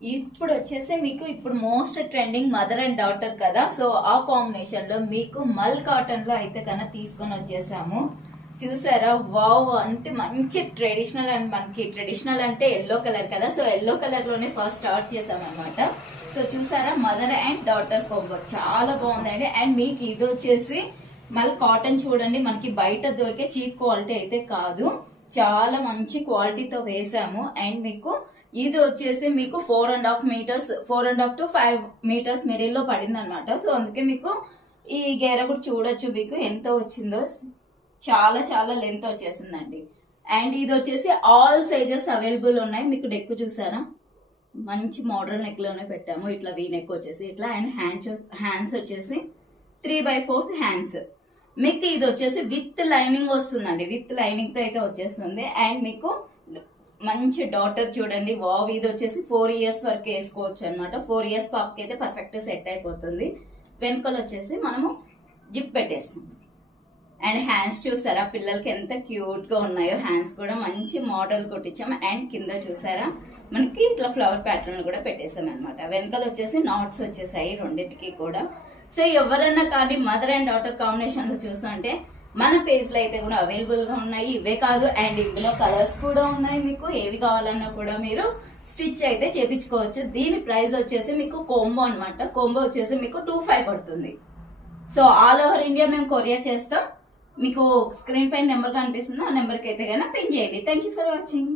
ఇప్పుడు వచ్చేసి మీకు ఇప్పుడు most trending mother and daughter కదా, సో ఆ కాంబినేషన్ లో మీకు మల్ కాటన్ లో అయితే కన్నా తీసుకొని వచ్చేసాము. చూసారా, వావ్, అంటే మంచి ట్రెడిషనల్. అండ్ మనకి ట్రెడిషనల్ అంటే ఎల్లో కలర్ కదా, సో ఎల్లో కలర్ లోనే ఫస్ట్ స్టార్ట్ చేసాం అనమాట. సో చూసారా, మదర్ అండ్ డాటర్ కాంబో చాలా బాగుందండి. అండ్ మీకు ఇది వచ్చేసి మళ్ళీ కాటన్ చూడండి, మనకి బయట దొరికే చీప్ క్వాలిటీ అయితే కాదు, చాలా మంచి క్వాలిటీతో వేసాము. అండ్ మీకు ఇది వచ్చేసి మీకు 4.5 మీటర్స్, 4.5 to 5 మీటర్స్ మిడిల్ లో పడింది అనమాట. సో అందుకే మీకు ఈ గేర కూడా చూడొచ్చు మీకు ఎంత వచ్చిందో, చాలా చాలా లెంత్ వచ్చేసిందండి. అండ్ ఇది వచ్చేసి ఆల్ సైజెస్ అవైలబుల్ ఉన్నాయి. మీకు నెక్ చూసారా, మంచి మోడల్ నెక్ లోనే పెట్టాము, ఇట్లా వీ నెక్ వచ్చేసి ఇట్లా. అండ్ హ్యాండ్స్ వచ్చేసి 3/4 హ్యాండ్స్. మీకు ఇది వచ్చేసి విత్ లైనింగ్ వస్తుందండి, విత్ లైనింగ్ తో అయితే వచ్చేస్తుంది. అండ్ మీకు మంచి డాటర్ చూడండి, వావ్, ఇది వచ్చేసి 4 ఇయర్స్ వరకు వేసుకోవచ్చు అనమాట. 4 ఇయర్స్ పాపకి అయితే పర్ఫెక్ట్ సెట్ అయిపోతుంది. వెనుకలు వచ్చేసి మనము జిప్ పెట్టేస్తాం. అండ్ హ్యాండ్స్ చూసారా, పిల్లలకి ఎంత క్యూట్ గా ఉన్నాయో, హ్యాండ్స్ కూడా మంచి మోడల్ కొట్టించాం. అండ్ కింద చూసారా, మనకి ఇట్లా ఫ్లవర్ ప్యాటర్న్ కూడా పెట్టేసాం అనమాట. వెనకాల వచ్చేసి నాట్స్ వచ్చేసాయి రెండింటికి కూడా. సో ఎవరన్నా కానీ మదర్ అండ్ డాటర్ కాంబినేషన్ లో చూస్తుంటే మన పేజ్ లో అయితే కూడా అవైలబుల్ గా ఉన్నాయి. ఇవే కాదు, అండ్ ఇందులో కలర్స్ కూడా ఉన్నాయి. మీకు ఏవి కావాలన్నా కూడా మీరు స్టిచ్ అయితే చేపించుకోవచ్చు. దీని ప్రైస్ వచ్చేసి మీకు కోంబో అనమాట. కోంబో వచ్చేసి మీకు 2,500 పడుతుంది. సో ఆల్ ఓవర్ ఇండియా మేము కొరియర్ చేస్తాం. మీకు స్క్రీన్ పైన నెంబర్ కనిపిస్తుంది, ఆ నెంబర్కి అయితే కనుక పిన్ చేయండి. Thank you for watching.